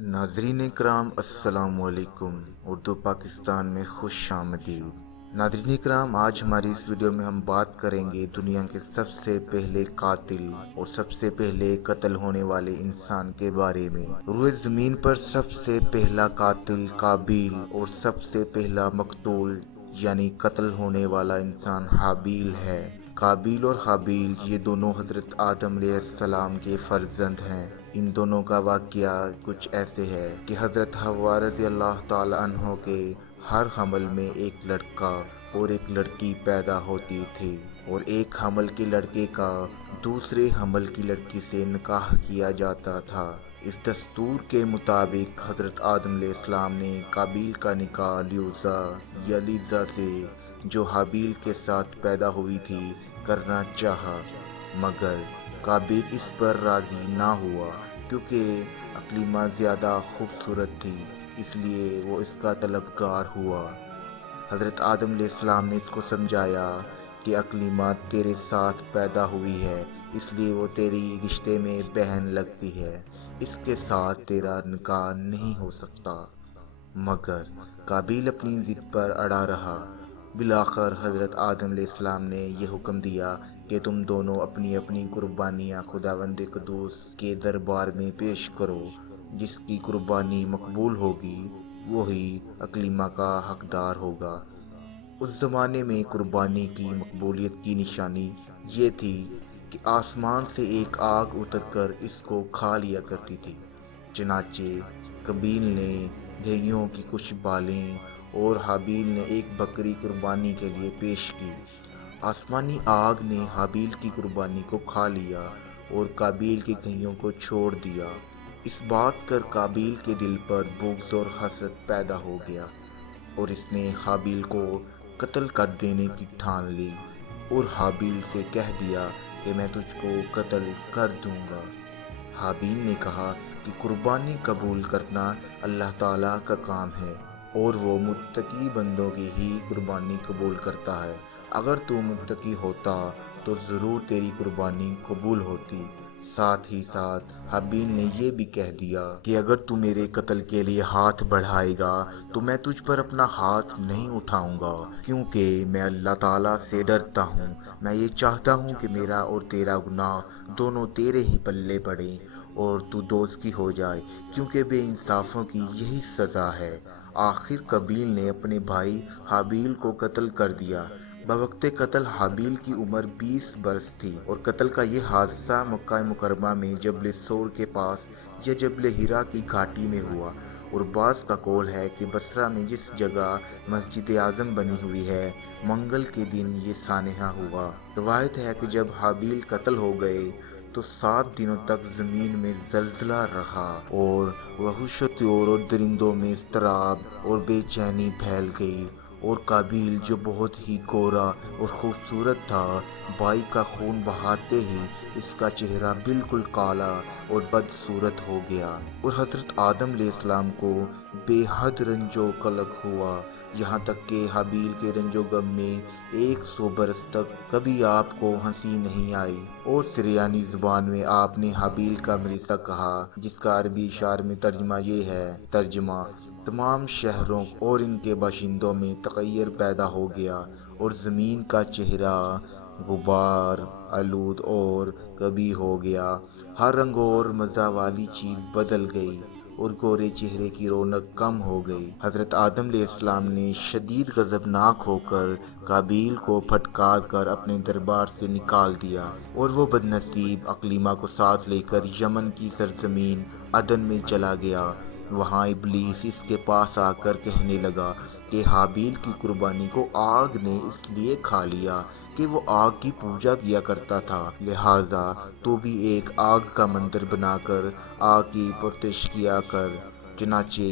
ناظرین کرام السلام علیکم۔ اردو پاکستان میں خوش آمدید۔ ناظرین کرام، آج ہماری اس ویڈیو میں ہم بات کریں گے دنیا کے سب سے پہلے قاتل اور سب سے پہلے قتل ہونے والے انسان کے بارے میں۔ روئے زمین پر سب سے پہلا قاتل قابیل اور سب سے پہلا مقتول یعنی قتل ہونے والا انسان حابیل ہے۔ قابیل اور حابیل یہ دونوں حضرت آدم علیہ السلام کے فرزند ہیں۔ ان دونوں کا واقعہ کچھ ایسے ہے کہ حضرت حوا رضی اللہ تعالی عنہ کے ہر حمل میں ایک لڑکا اور ایک لڑکی پیدا ہوتی تھی، اور ایک حمل کے لڑکے کا دوسرے حمل کی لڑکی سے نکاح کیا جاتا تھا۔ اس دستور کے مطابق حضرت آدم علیہ السلام نے قابیل کا نکاح لیوزا یا لیزا سے، جو حابیل کے ساتھ پیدا ہوئی تھی، کرنا چاہا، مگر قابیل اس پر راضی نہ ہوا کیونکہ اقلیمہ زیادہ خوبصورت تھی، اس لیے وہ اس کا طلبگار ہوا۔ حضرت آدم علیہ السلام نے اس کو سمجھایا کہ اقلیمہ تیرے ساتھ پیدا ہوئی ہے، اس لیے وہ تیری رشتے میں بہن لگتی ہے، اس کے ساتھ تیرا نکاح نہیں ہو سکتا، مگر قابیل اپنی ضد پر اڑا رہا۔ بالآخر حضرت آدم علیہ السلام نے یہ حکم دیا کہ تم دونوں اپنی اپنی قربانیاں خداوند قدوس کے دربار میں پیش کرو، جس کی قربانی مقبول ہوگی وہی اقلیمہ کا حقدار ہوگا۔ اس زمانے میں قربانی کی مقبولیت کی نشانی یہ تھی کہ آسمان سے ایک آگ اتر کر اس کو کھا لیا کرتی تھی۔ چنانچہ قابیل نے گدھیوں کی کچھ بالیں اور حابیل نے ایک بکری قربانی کے لیے پیش کی۔ آسمانی آگ نے حابیل کی قربانی کو کھا لیا اور قابیل کی گدھیوں کو چھوڑ دیا۔ اس بات کر قابیل کے دل پر بغض اور حسد پیدا ہو گیا، اور اس نے حابیل کو قتل کر دینے کی ٹھان لی، اور حابیل سے کہہ دیا کہ میں تجھ کو قتل کر دوں گا۔ حابیل نے کہا کہ قربانی قبول کرنا اللہ تعالیٰ کا کام ہے، اور وہ متقی بندوں کی ہی قربانی قبول کرتا ہے۔ اگر تو متقی ہوتا تو ضرور تیری قربانی قبول ہوتی۔ ساتھ ہی ساتھ حابیل نے یہ بھی کہہ دیا کہ اگر تو میرے قتل کے لیے ہاتھ بڑھائے گا تو میں تجھ پر اپنا ہاتھ نہیں اٹھاؤں گا، کیونکہ میں اللہ تعالیٰ سے ڈرتا ہوں۔ میں یہ چاہتا ہوں کہ میرا اور تیرا گناہ دونوں تیرے ہی پلے پڑے اور تو دوزخی ہو جائے، کیونکہ بے انصافوں کی یہی سزا ہے۔ آخر قابیل نے اپنے بھائی حابیل کو قتل کر دیا۔ بوقت قتل حابیل کی عمر 20 برس تھی، اور قتل کا یہ حادثہ مکہ مکرمہ میں جبل سور کے پاس یا جبل حرا کی گھاٹی میں ہوا، اور بعض کا قول ہے کہ بصرہ میں جس جگہ مسجد اعظم بنی ہوئی ہے، منگل کے دن یہ سانحہ ہوا۔ روایت ہے کہ جب حابیل قتل ہو گئے تو 7 دنوں تک زمین میں زلزلہ رہا، اور وحوش و طیور اور درندوں میں اضطراب اور بے چینی پھیل گئی، اور قابیل جو بہت ہی گورا اور خوبصورت تھا، بھائی کا خون بہاتے ہی اس کا چہرہ بالکل کالا اور بدصورت ہو گیا، اور حضرت آدم علیہ السلام کو بے حد رنج و قلق ہوا، یہاں تک کہ حابیل کے رنج و غم میں 100 برس تک کبھی آپ کو ہنسی نہیں آئی، اور سریانی زبان میں آپ نے حابیل کا مریثہ کہا، جس کا عربی اشعار میں ترجمہ یہ ہے۔ ترجمہ: تمام شہروں اور ان کے باشندوں میں تغیر پیدا ہو گیا، اور زمین کا چہرہ غبار آلود اور قبیح ہو گیا، ہر رنگ اور مزہ والی چیز بدل گئی، اور گورے چہرے کی رونق کم ہو گئی۔ حضرت آدم علیہ السلام نے شدید غضبناک ہو کر قابیل کو پھٹکار کر اپنے دربار سے نکال دیا، اور وہ بدنصیب اقلیمہ کو ساتھ لے کر یمن کی سرزمین عدن میں چلا گیا۔ وہاں ابلیس اس کے پاس آ کر کہنے لگا کہ حابیل کی قربانی کو آگ نے اس لیے کھا لیا کہ وہ آگ کی پوجا کیا کرتا تھا، لہٰذا تو بھی ایک آگ کا مندر بنا کر آگ کی پرستش کیا کر۔ چنانچہ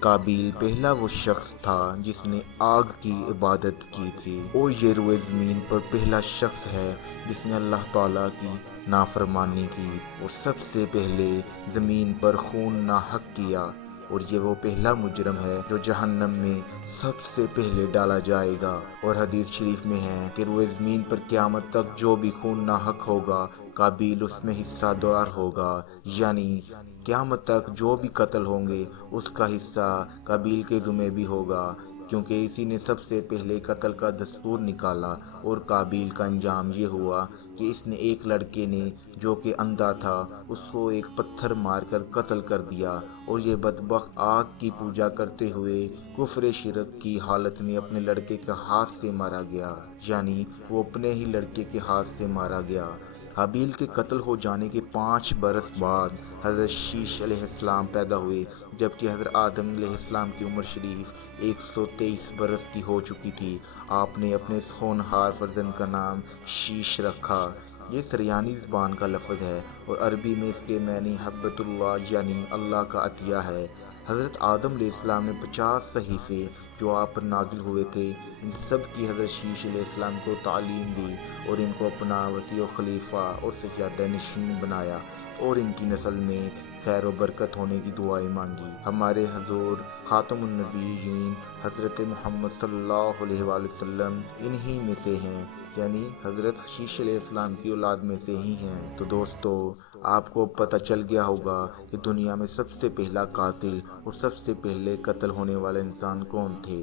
قابیل پہلا وہ شخص تھا جس نے آگ کی عبادت کی تھی، اور یہ روئے زمین پر پہلا شخص ہے جس نے اللہ تعالیٰ کی نافرمانی کی اور سب سے پہلے زمین پر خون ناحق کیا۔ اور یہ وہ پہلا مجرم ہے جو جہنم میں سب سے پہلے ڈالا جائے گا۔ اور حدیث شریف میں ہے کہ روئے زمین پر قیامت تک جو بھی خون ناحق ہوگا قابیل اس میں حصہ دار ہوگا، یعنی قیامت تک جو بھی قتل ہوں گے اس کا حصہ قابیل کے ذمہ بھی ہوگا، کیونکہ اسی نے سب سے پہلے قتل کا دستور نکالا۔ اور قابیل کا انجام یہ ہوا کہ اس نے ایک لڑکے نے جو کہ اندھا تھا اس کو ایک پتھر مار کر قتل کر دیا، اور یہ بدبخت آگ کی پوجا کرتے ہوئے کفر شرک کی حالت میں اپنے لڑکے کے ہاتھ سے مارا گیا، یعنی وہ اپنے ہی لڑکے کے ہاتھ سے مارا گیا۔ حابیل کے قتل ہو جانے کے 5 برس بعد حضرت شیش علیہ السلام پیدا ہوئے، جبکہ حضرت آدم علیہ السلام کی عمر شریف 123 برس کی ہو چکی تھی۔ آپ نے اپنے اس ہونہار فرزند کا نام شیش رکھا۔ یہ سریانی زبان کا لفظ ہے اور عربی میں اس کے معنی حبۃ اللہ یعنی اللہ کا عطیہ ہے۔ حضرت آدم علیہ السلام نے 50 صحیفے جو آپ پر نازل ہوئے تھے، ان سب کی حضرت شیش علیہ السلام کو تعلیم دی اور ان کو اپنا وصی و خلیفہ اور سجادہ نشین بنایا، اور ان کی نسل میں خیر و برکت ہونے کی دعائیں مانگی۔ ہمارے حضور خاتم النبیین حضرت محمد صلی اللہ علیہ وآلہ وسلم انہی میں سے ہیں، یعنی حضرت شیش علیہ السلام کی اولاد میں سے ہی ہیں۔ تو دوستو، آپ کو پتہ چل گیا ہوگا کہ دنیا میں سب سے پہلا قاتل اور سب سے پہلے قتل ہونے والے انسان کون تھے۔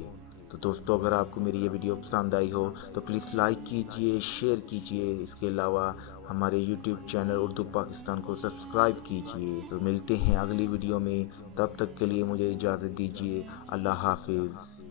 تو دوستو، اگر آپ کو میری یہ ویڈیو پسند آئی ہو تو پلیز لائک کیجئے، شیئر کیجئے، اس کے علاوہ ہمارے یوٹیوب چینل اردو پاکستان کو سبسکرائب کیجئے۔ تو ملتے ہیں اگلی ویڈیو میں، تب تک کے لیے مجھے اجازت دیجئے۔ اللہ حافظ۔